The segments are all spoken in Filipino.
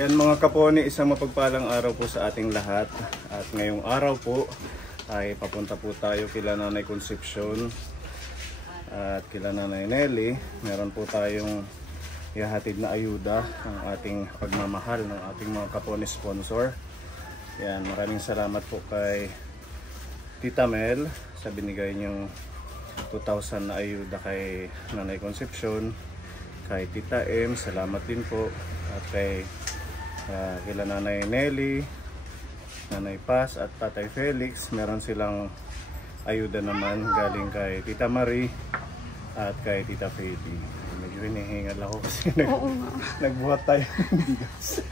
Yan mga kaponi, isang mapagpalang araw po sa ating lahat. At ngayong araw po ay papunta po tayo kila Nanay Concepcion at kila Nanay Nelly. Meron po tayong ihahatid na ayuda ng ating pagmamahal ng ating mga kaponi sponsor. Yan, maraming salamat po kay Tita Mel sa binigay niyong 2,000 na ayuda kay Nanay Concepcion. Kay Tita M, salamat din po. At kay kila Nanay Nelly, Nanay Paz at Tatay Felix, meron silang ayuda naman galing kay Tita Marie at kay Tita Fedy. Medyo hinihingal ako kasi nagbuhat tayo ng bigas.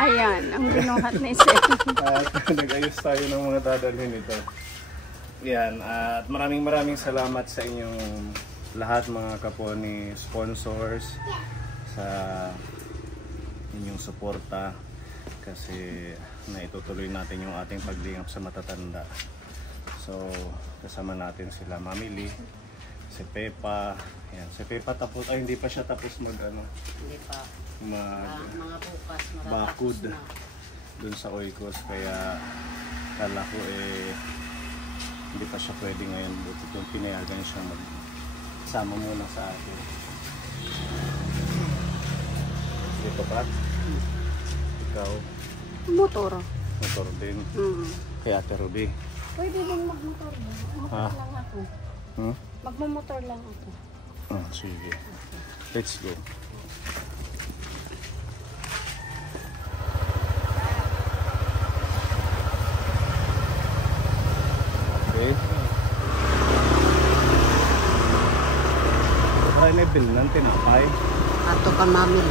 Ayan, ang binuhat ni Sir. At nag-ayos tayo ng mga dadalhin ito. Yan, at maraming salamat sa inyong lahat mga kaponi sponsors sa inyong suporta kasi naitutuloy natin yung ating paglingap sa matatanda. So kasama natin sila Mami Lee, si Pepa. Yan, si Pepa tapos ay hindi pa siya tapos mag ano. Hindi pa. Mga bukas bakod dun sa Oikos, kaya kala ko hindi pa siya pwede ngayon, buti kung pinayagan siya magsama muna sa atin. Dito pa? Ikaw? Motor. Motor din? Kaya Ate Ruby? Pwede din magmotor lang. Motor lang ako. Magmamotor lang ako. Sige. Let's go. Okay. Try na bilnan tinapay. Ato ka Mami.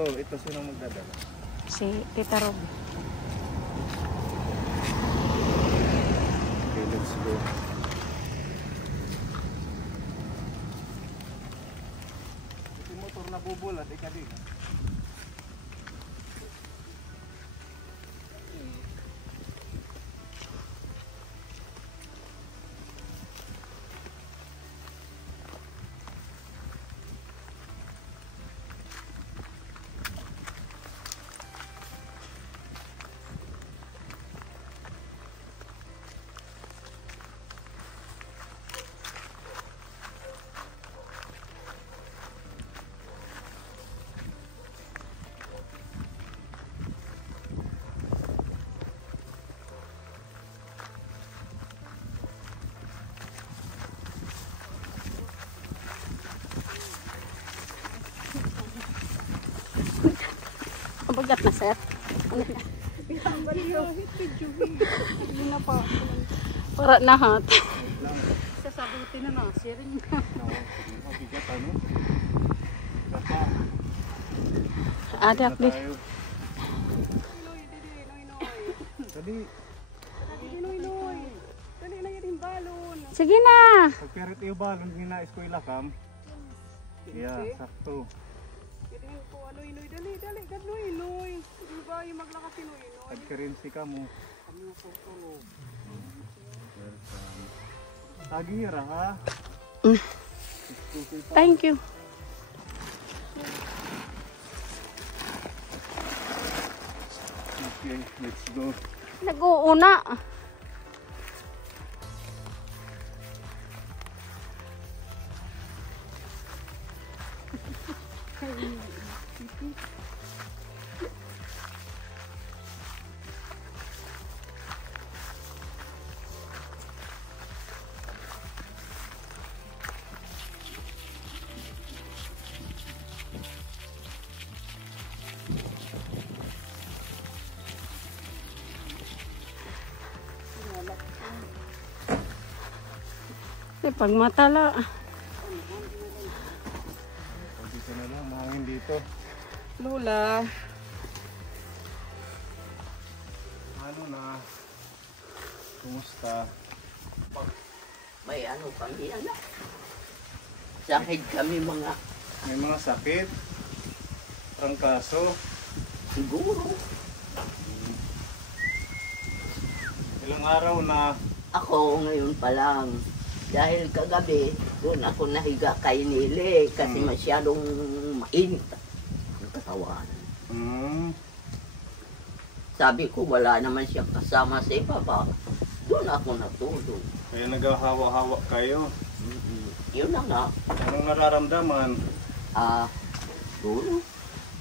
Ito sino magdadala? Si Tita Rob. Okay, let's go. Ito motor na bubulat, ika din. Mabagat na, Sir. Para nahat. Sasabutin na sharing na. Mabigat ano? Ada update. Dali. Dali na yung balon. Sige na. Pagpirit iyo balon, hinais ko ilakam. Yeah, sakto. Dali, gadloy. Diba yung maglakas si Noy? Pagkirinsi ka mo. Kami yung tutulog. Tagira ha? Thank you. Okay, let's go. Nag-uuna. Pagmatala. Dito na lang, mahangin dito. Lola. ano na. Kumusta? May ano kami, anak. Sakit kami mga May mga sakit? Trangkaso? siguro. Ilang araw na? Ako ngayon pa lang. Dahil kagabi, doon ako nahiga kay Nili kasi masyadong mainit ang katawan. Sabi ko, wala naman siyang kasama sa ibaba. Doon ako natulog. Kaya naghahawa-hawa kayo. Yun na nga. Anong nararamdaman? Doon.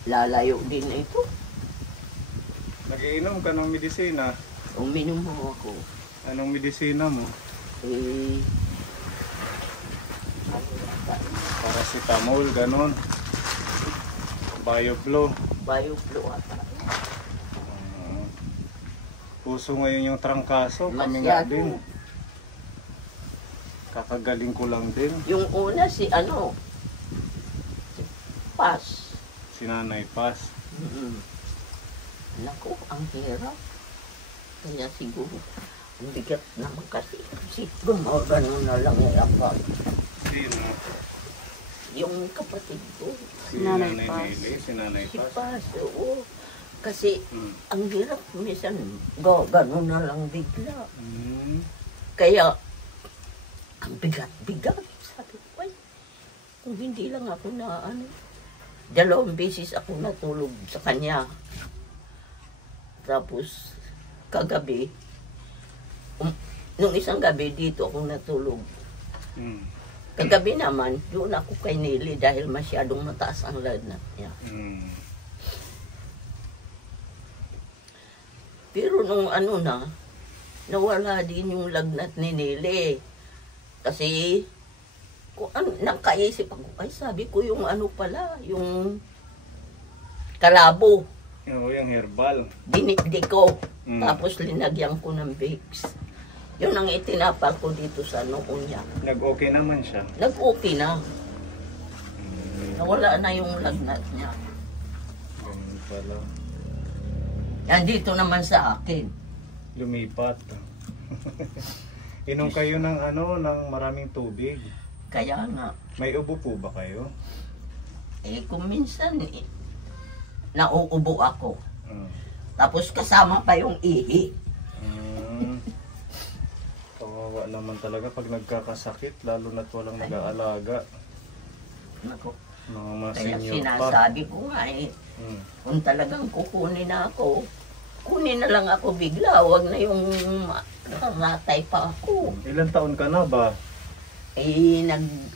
Lalayo din na ito. Nagiinom ka ng medisina? Uminom mo ako. Anong medisina mo? Paracetamol, ganon. Bioflow. Bioflow ata. Puso ngayon yung trangkaso, kami nga Masyado. din. Kakagaling ko lang din. Yung una si ano, si Pas. Si Nanay Paz. Naku, ang hirap. Kaya siguro, ang bigat naman kasi. Kasi gumagano na lang ako. Sino? Yung kapatid ko, Si Nanay Nanay Paz. Nili, si Nanay si Paz. Pas, oo. Kasi Hmm. ang hirap minsan, gano na lang bigla. Hmm. Kaya, ang bigat-bigat. Sabi ko, ay, kung hindi lang ako na ano, 2 beses ako natulog sa kanya. Tapos, kagabi, nung isang gabi dito ako natulog. Hmm. Kagabi naman, doon ako kay Nili dahil masyadong mataas ang lagnat niya. Hmm. Pero nung ano na, nawala din yung lagnat ni Nili. Kasi, kung ano, nakaisip ako, ay sabi ko yung ano pala, yung kalabo. Yung herbal. Dinikdik ko. Mm. Tapos linagyan ko ng Vicks. Yun ang itinapal ko dito sa noo niya. Nag-okay naman siya. Nag-okay na. Nawala na yung lagnat niya. Ganun pala. Yan dito naman sa akin. Lumipat. Inom kayo ng ano, ng maraming tubig. Kaya nga, May ubo po ba kayo? kung minsan, nauubo ako. Hmm. Tapos kasama pa yung ihi. Kawawa naman talaga pag nagkakasakit, lalo na't walang nag-aalaga. Naku, Mga kaya senior pa. sinasabi ko nga Hmm. kung talagang kukunin na ako, kunin na lang ako bigla. Huwag na yung ratay pa ako. Ilan taon ka na ba?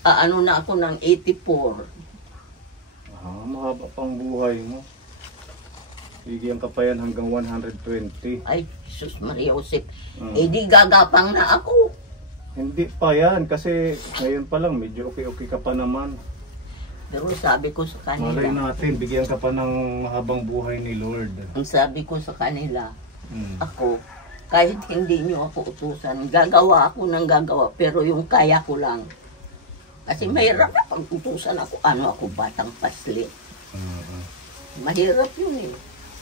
Ano na ako ng 84. Mahaba pang buhay mo. Bigyan ka pa yan hanggang 120. Ay, sus Maria Jose. Hmm. Di gagapang na ako. Hindi pa yan kasi ngayon pa lang medyo okay ka pa naman. Pero sabi ko sa kanila, Malay natin, bigyan ka pa ng mahabang buhay ni Lord. ang sabi ko sa kanila, Hmm. ako, kahit hindi nyo ako utusan, gagawa ako ng gagawa, pero yung kaya ko lang. Kasi mahirap na pag utusan ako, ako, batang paslit. Mahirap yun eh.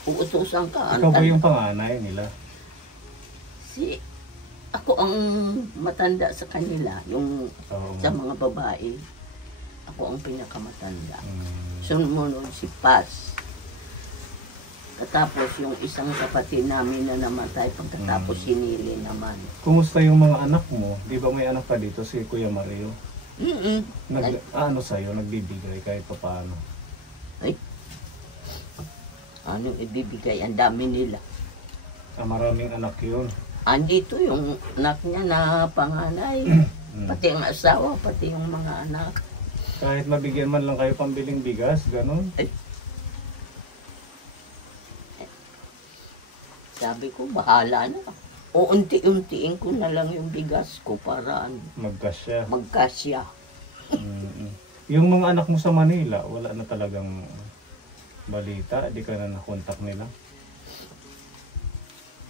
Uutusan ka. Ikaw ba yung panganay nila? Ako ang matanda sa kanila, yung Oo. sa mga babae. Ako ang pinakamatanda. Hmm. Sumunod si Paz. Katapos yung isang kapatid namin na namatay, pagkatapos sinili naman. Kumusta yung mga anak mo? Di ba may anak ka dito, si Kuya Mario? Ano sa'yo, nagbibigay kahit pa paano? Ano ibibigay? Ang dami nila. Maraming anak yun. Andito yung anak niya na panganay. Pati ang asawa, pati yung mga anak. Kahit mabigyan man lang kayo pambiling bigas, ganun. Sabi ko, bahala na. O unti-untiin ko na lang yung bigas ko para Magkasya. magkasya. Yung mga anak mo sa Manila, wala na talagang balita? Di ka na nakontak nila?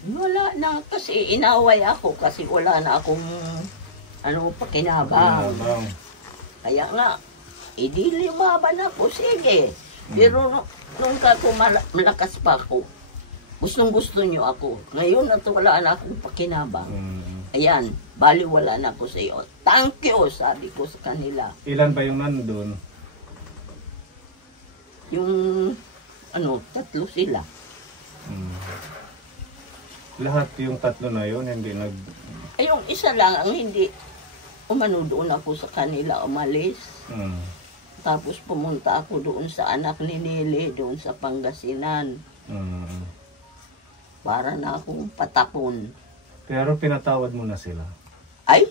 Wala na kasi inaway ako kasi wala na akong pakinabang. Bang. Kaya nga, di lumaban ako, sige. Pero nung ako malakas pa ako, Gustong gusto nyo ako. Ngayon at wala na akong pakinabang. Mm. Ayan, baliwala na ako sa iyo. Thank you, sabi ko sa kanila. Ilan ba yung nandun? Yung, tatlo sila. Mm. Lahat yung tatlo na yun, hindi nag... Ay, yung isa lang ang hindi umano doon ako sa kanila umalis. Mm. Tapos pumunta ako doon sa anak ni Nili, doon sa Pangasinan. Mm. Para na akong patapon. Pero pinatawad mo na sila. Ay,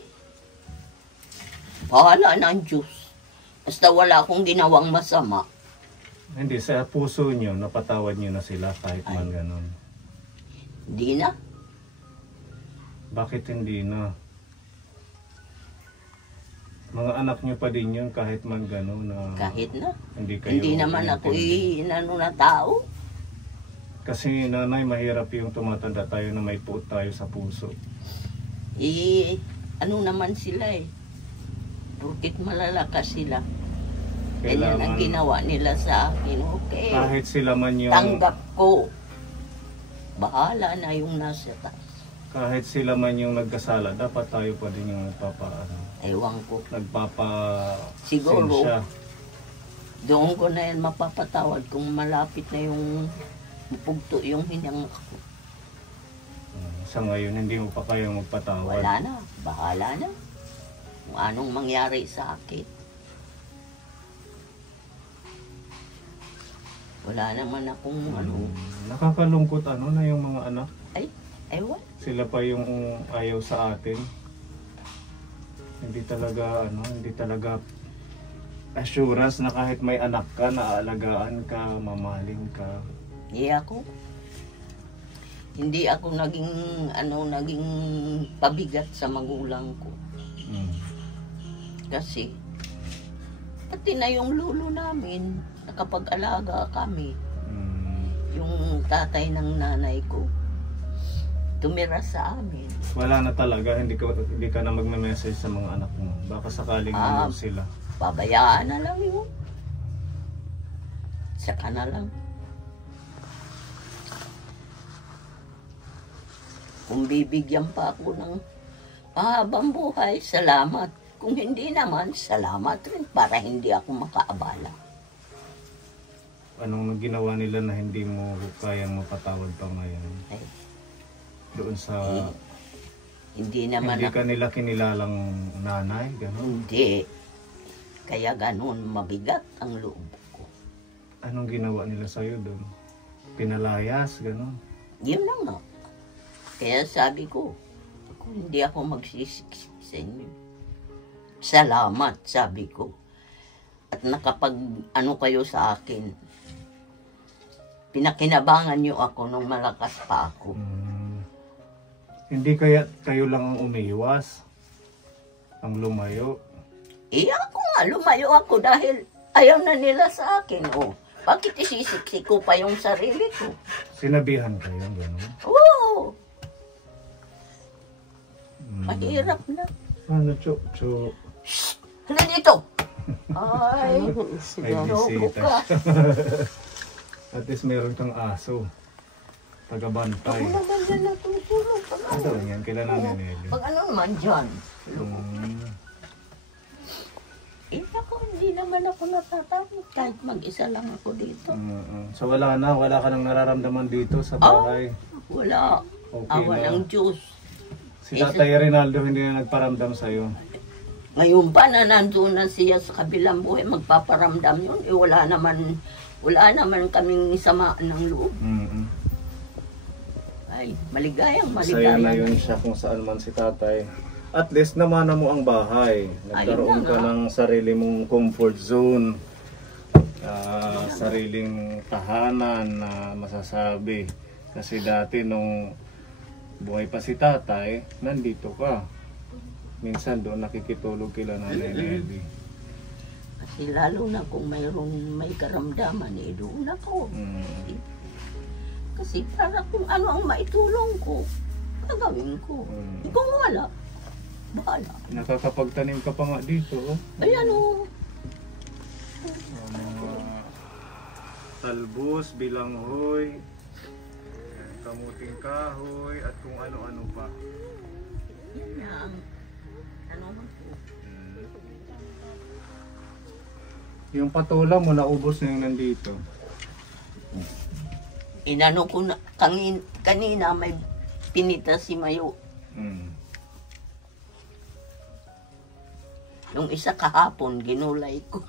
bahala na ang Diyos. Basta wala akong ginawang masama. Hindi, sa puso nyo, napatawad nyo na sila kahit man ganun. Hindi na. Bakit hindi na? Mga anak nyo pa din yun kahit man ganun na Kahit na. hindi kayo Hindi naman ako intindi. inano na tao. Kasi nanay, mahirap yung tumatanda tayo na may puot tayo sa puso. Ano naman sila eh. Porkit malalakas sila. Ganyan ang ginawa nila sa akin. Okay. Kahit sila man yung... Tanggap ko. Bahala na yung nasa taas. Kahit sila man yung nagkasala, dapat tayo pa din yung Ewan ko. Siguro, Siguro. Doon ko na yan mapapatawad kung malapit na yung pugto yung hinyang ako. Sa ngayon, hindi mo pa kayang magpatawad. Wala na. Bahala na. Kung anong mangyari sa akin. Wala naman akong Nakakalungkot na yung mga anak. Ay, ewan. Sila pa yung ayaw sa atin. Hindi talaga assurance na kahit may anak ka, naaalagaan ka, mamahalin ka. Hindi ako naging pabigat sa magulang ko. Kasi pati na yung lolo namin, nakapag-alaga kami. Yung tatay ng nanay ko, tumira sa amin. Wala na talaga, hindi ka na magme-message sa mga anak mo. Baka sakaling sila. Pabayaan na lang yun. Saka na lang. Kung bibigyan pa ako ng pahabang buhay, salamat. Kung hindi naman, salamat rin para hindi ako makaabala. Anong ginawa nila na hindi mo kayang mapatawad pa ngayon? Ay, Doon sa... hindi naman Hindi ka nila kinilalang nanay? Ganun? Hindi. Kaya ganun, mabigat ang loob ko. Anong ginawa nila sa'yo doon? Pinalayas? Ganun? Yun lang nga. Kaya sabi ko, kung hindi ako magsisiksi sa inyo, salamat, sabi ko. At kayo sa akin, pinakinabangan niyo ako nung malakas pa ako. Hindi kaya kayo lang ang umiiwas? Ang lumayo? Ako nga, lumayo ako dahil ayaw na nila sa akin. Bakit isisiksi ko pa yung sarili ko? Sinabihan kayo, gano'n? Oo. Mahirap na. Ano, Cho? Hala dito! Ay, Ay, loko bisita. ka. At least meron kang aso. Tagabantay. Ako naman dyan natutulog. Ito, yan, kailan na Nelly. Pag ano naman dyan? Ako, hindi naman ako natatakot kahit mag-isa lang ako dito. So wala ka nang nararamdaman dito sa bahay? Wala. Okay Awa na. ng Diyos. Si Tatay Rinaldo hindi na nagparamdam sa'yo? Ngayon pa na nandun na siya sa kabilang buhay, magpaparamdam yun. Wala naman kaming sama ng loob. Ay, maligayang. Saya na yun siya kung saan man si Tatay. At least namana mo ang bahay. Nagkaroon ka ng sarili mong comfort zone. Sariling tahanan na masasabi. Kasi dati nung buhay pa si Tatay, nandito ka. Minsan doon nakikitulog kila ng Nelly. Kasi lalo na kung may karamdaman, doon ako. Kasi para kung ano ang maitulong ko, gagawin ko. Kung wala, bahala. Nakakapagtanim ka pa nga dito. Ayan Talbos, bilanghoy, kamuting kahoy, at kung ano-ano pa. Yun na ang ano man po. Yung patola mo, naubos na yung nandito. Inano ko na, kanina may pinita si Mayo. Yung isa kahapon, ginulay ko.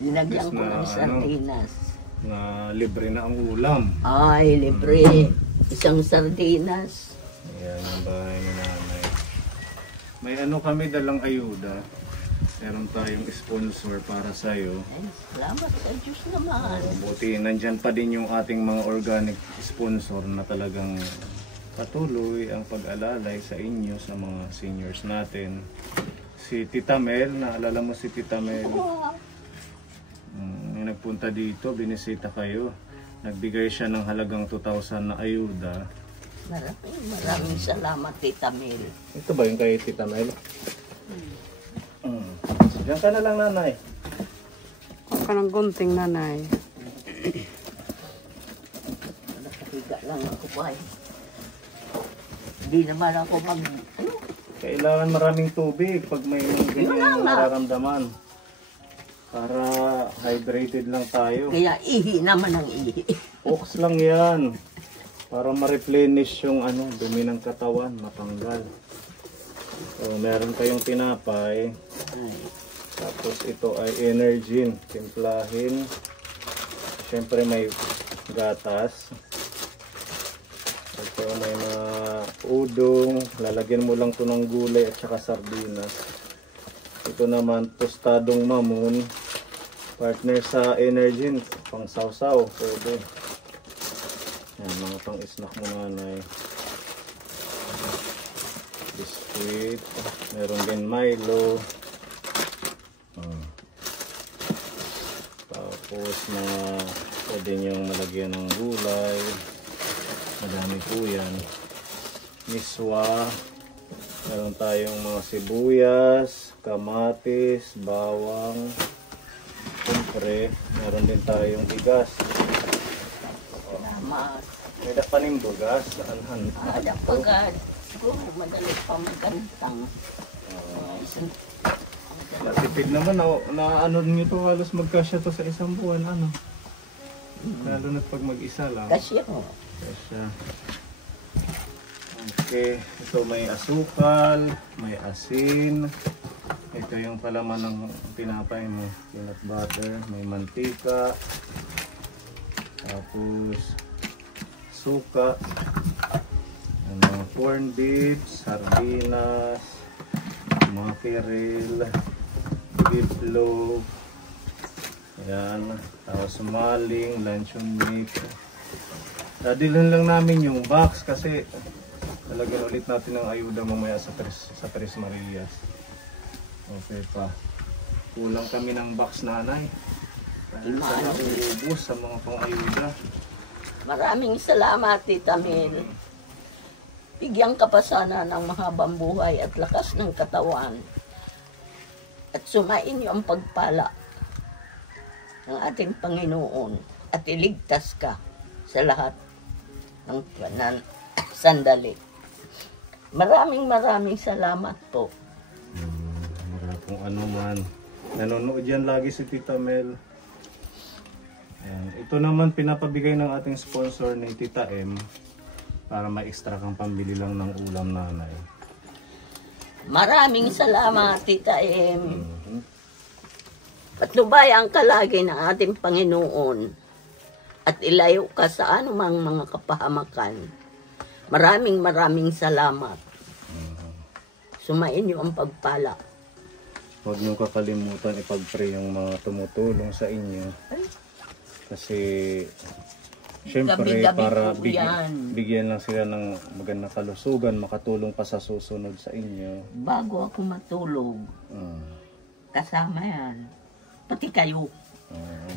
Dinagyan ko ng sardinas. Na libre na ang ulam. Ay, libre. Isang sardinas. Ayan ang bahay ni nanay. May ano kami dalang ayuda. Meron tayong sponsor para sa'yo. Ay, salamat sa Diyos naman. Buti nandyan pa din yung ating mga organic sponsor na talagang patuloy ang pag-alalay sa inyo, sa mga seniors natin. Si Tita Mel, naalala mo si Tita Mel? Yung nagpunta dito, binisita kayo. Nagbigay siya ng halagang 2,000 na ayuda. Maraming salamat, Tita Mel. Ito ba yung kay Tita Mel? Diyan ka na lang, nanay. Huwag ka ng gunting, nanay. Nakahiga lang ako pa eh. Hindi naman ako Kailangan maraming tubig pag may ganyan nararamdaman. Para hydrated lang tayo. Kaya ihi naman ang ihi. Ox lang yan. Para ma-replenish yung dumi ng katawan, matanggal. So, meron kayong tinapay. Tapos ito ay Energin. Timplahin. Siyempre may gatas. Ito may mga udong. Lalagyan mo lang ito ng gulay at saka sardinas. Ito naman tostadong mamon. Partner sa Energin. Pang sausaw. Pwede. Yan, mga pang snack mo nanay. Biscuit. Meron din Milo. Tapos na pwede niyong malagyan ng gulay. Madami po yan. Miswa. Meron tayong mga sibuyas, kamatis, bawang. Siyempre, meron din tayong bigas. Salamat. May dapaning bugas. Anhan. Ada pagad. Siguro madali pa magantang. Natipid naman. Na ano nyo to, halos magkasya to sa isang buwan. Lalo na't pag mag-isa lang. Kasi ako. Kasya. Okay. Ito may asukal, may asin. Ito yung palaman ng tinapay mo. Peanut butter, may mantika. Tapos suka. Corn beef, sardinas, mackerel, beef loaf. Ayan. Tapos maling, luncheon meat. Dadilhin lang namin yung box kasi talagyan ulit natin ng ayuda mamaya sa Tres Marias. Okay pa. Kulang kami ng box, nanay. Dahil sa naubos sa mga pang-ayuda. Maraming salamat, Tita Mel. Bigyan ka pa sana ng mahabang buhay at lakas ng katawan. At sumain niyo ang pagpala ng ating Panginoon at iligtas ka sa lahat ng sandali. Maraming salamat po. Wala kung ano man. Nanonood yan lagi si Tita Mel. Ayan. Ito naman pinapabigay ng ating sponsor ni Tita M para ma-extra kang pambili lang ng ulam, nanay. Maraming salamat, Tita M. Patnubayan ka lagi ng ating Panginoon at ilayo ka sa anumang mga kapahamakan. Maraming salamat. Sumain niyo ang pagpala. Huwag niyo kakalimutan ipag-pray yung mga tumutulong sa inyo. Kasi syempre Gabi-gabi para po yan. bigyan lang sila ng magandang kalusugan, makatulong pa sa susunod sa inyo. Bago ako matulog, kasama yan. Pati kayo.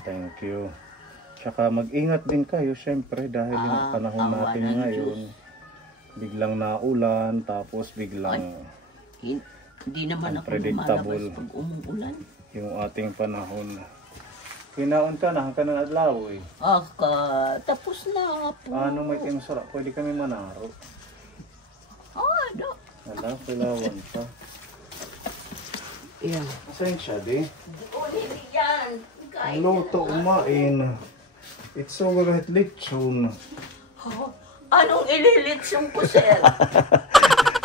Thank you. Tsaka mag-ingat din kayo syempre dahil yung panahon natin ngayon. Biglang naulan, tapos biglang Hindi naman ako unpredictable lumalabas pag umuulan. yung ating panahon. Kinaon ka na, hanggang ng adlaw eh. Tapos na po. Ano may tinusara? Pwede kami manaro. Ano? Wala, kailangan pa. Yan. Asan siya, di? Hindi yan. Ano to umain? It's so right lechon. Anong ililitsyon ko, sir?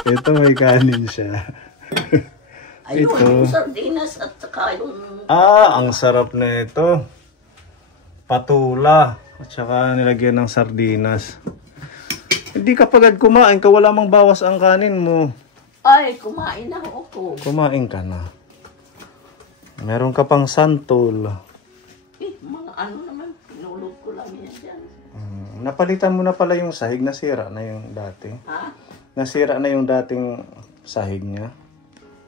Ito may kanin siya. Ayun, Ito. yung sardinas at saka yung... Ang sarap na ito. Patula. At saka nilagyan ng sardinas. Hindi ka pagad kumain ka, wala mang bawas ang kanin mo. Ay, kumain na ako. Kumain ka na. Meron ka pang santol. Mga ano naman, pinulog ko lang yan dyan. Napalitan mo na pala yung sahig, nasira na yung dati. Ha? Nasira na yung dating sahig niya.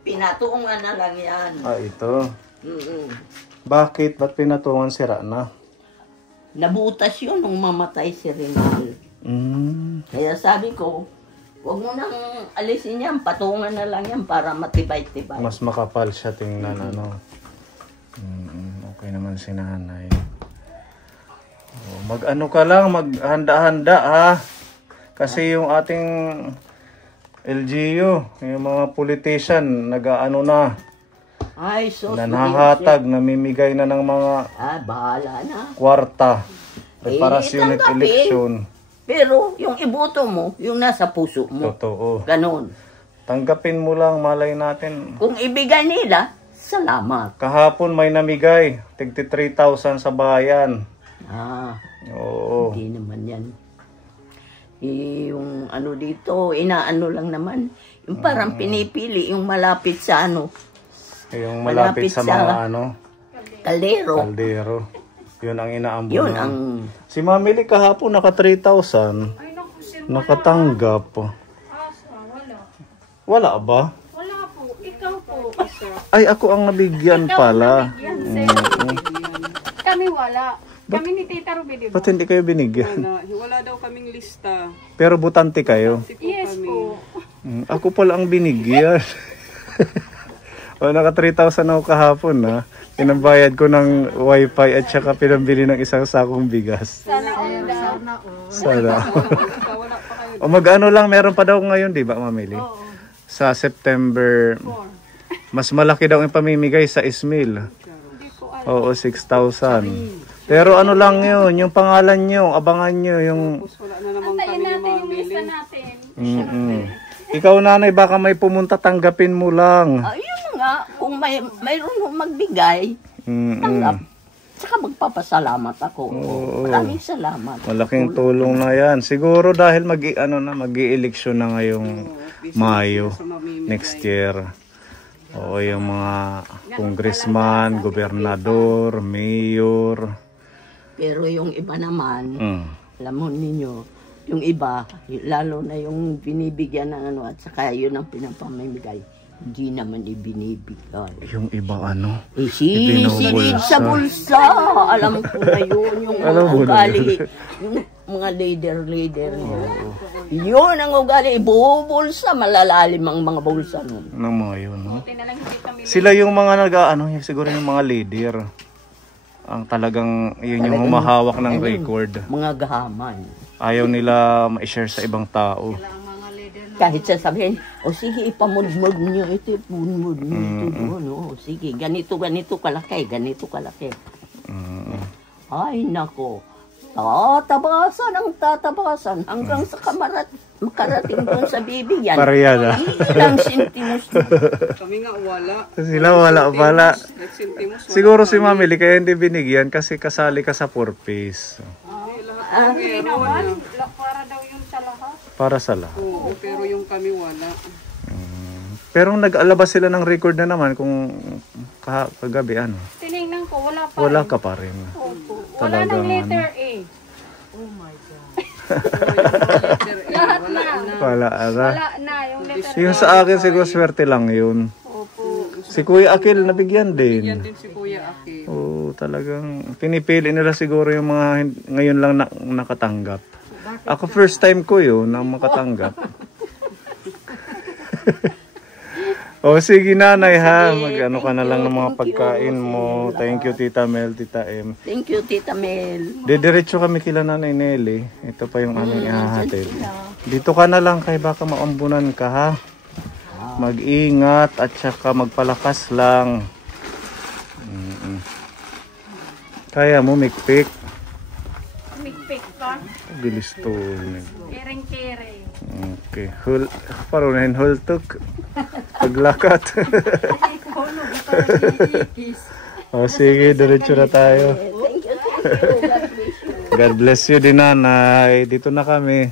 Pinatungan na lang yan. Ito. Mm-mm. Bakit? Ba't pinatungan sira na? Nabutas yun nung mamatay si Rinal. Kaya sabi ko, huwag mo nang alisin yan, patungan na lang yan para matibay-tibay. Mas makapal siya tingnan, ano. Okay naman si nanay. Mag-ano ka lang, maghanda-handa ha. Kasi yung ating LGU, yung mga politician, nag-ano na. Ay, so Nanahatag, namimigay na ng mga bahala na. kwarta. Para sa unit tanggapin. election. Pero yung iboto mo, yung nasa puso mo. Totoo. Ganon. Tanggapin mo lang, malay natin. Kung ibigay nila, salamat. Kahapon may namigay, tigti 3,000 sa bayan. Oo. Hindi naman yan. Yung ano dito, inaano lang naman. Yung parang pinipili, yung malapit sa ano. Yung malapit sa mga ano, kaldero. kaldero. Yun ang inaambunan. Yun ang... Si Mamili kahapon naka 3,000. Nakatanggap. Wala. Wala ba? Wala po. Ikaw po. Ay, ako ang nabigyan pala. Yan, sir. Kami wala. Kami ni Tita Ruby, di ba? Ba't hindi kayo binigyan? Wala daw kaming lista. Pero butante kayo. Yes po. Ako pala ang binigyan. Naka 3,000 ako kahapon ha. Pinambayad ko ng wifi at saka pinambili ng isang sakong bigas. Sana all daw. Sana. Mag-ano lang, meron pa daw ngayon, di ba, Mamili? Oo. Sa September, mas malaki daw yung pamimigay sa Ismail. Hindi ko alam. Oo, 6,000. Pero ano lang yun, yung pangalan nyo, abangan nyo yung... Wala na naman Antayin kami ni natin yung Mamili. lista natin. Ikaw nanay, baka may pumunta, tanggapin mo lang. Ayun nga, kung mayroon magbigay, tanggap. Saka magpapasalamat ako. Maraming salamat. Malaking tulong na yan. Siguro dahil mag-i-eleksyon na ngayong Mayo next year. Oo, yung mga congressman, gobernador, mayor. Pero yung iba naman, alam mo ninyo, yung iba, lalo na yung binibigyan ng ano at saka yun ang pinapamimigay, hindi naman ibinibigay. Yung iba ano? Silid sa bulsa. Alam ko na yun, yung mga ugali. Yung mga leader niya. Yun ang ugali, ibubulsa, malalalim ang mga bulsa nun. Ano mga yun, no? Buti na lang hindi kami. Sila yung mga siguro yung mga leader. Ang talagang, yun yung humahawak ng record. Mga gahaman. Ayaw nila ma-share sa ibang tao. Kahit sasabihin, sige, ipamudmud nyo ito, ipamudmud nyo ito doon. Sige, ganito kalaki, ganito kalaki. Ay, nako. Tatabasan hanggang sa makarating doon sa bibigyan. Pareha na. Ilang sentimos na. Kami nga wala. Sila wala. Sentimos. Siguro si Mamili kaya hindi binigyan kasi kasali ka sa 4-piece. Hindi naman. Para daw yun sa lahat. Para sa lahat. Oo, pero yung kami wala. Pero nag-alabas sila ng record na naman kung kagabi ano. Tinignan ko, wala pa. Wala ka pa rin. Opo. Wala Talagang ng letter A. Lahat na. Wala Wala na yung letter A. Yung sa akin siguro swerte lang yun. Opo. Si Kuya Akil nabigyan Yan din. din si Kuya Aki. Oo, talagang pinipili nila siguro yung mga ngayon lang nakatanggap. Ako first time ko yun na makatanggap. O sige nanay ha, Sige, mag-ano ka na thank lang you, ng mga thank you. pagkain mo. Sige. Thank you Tita Mel, Tita M. Thank you, Tita Mel. Didiretso kami kila Nanay Nelly. Ito pa yung aming ihahatid. sila. Dito ka na lang kay baka maambunan ka ha. Mag-ingat at saka magpalakas lang. Kaya mo mikpik. Mikpik pa. Bilis to. Kering-kering. Okay. Parunahin hultok. Paglakat. O sige, diretso na tayo. Thank you, thank you. God bless you. God bless you din nanay. Dito na kami.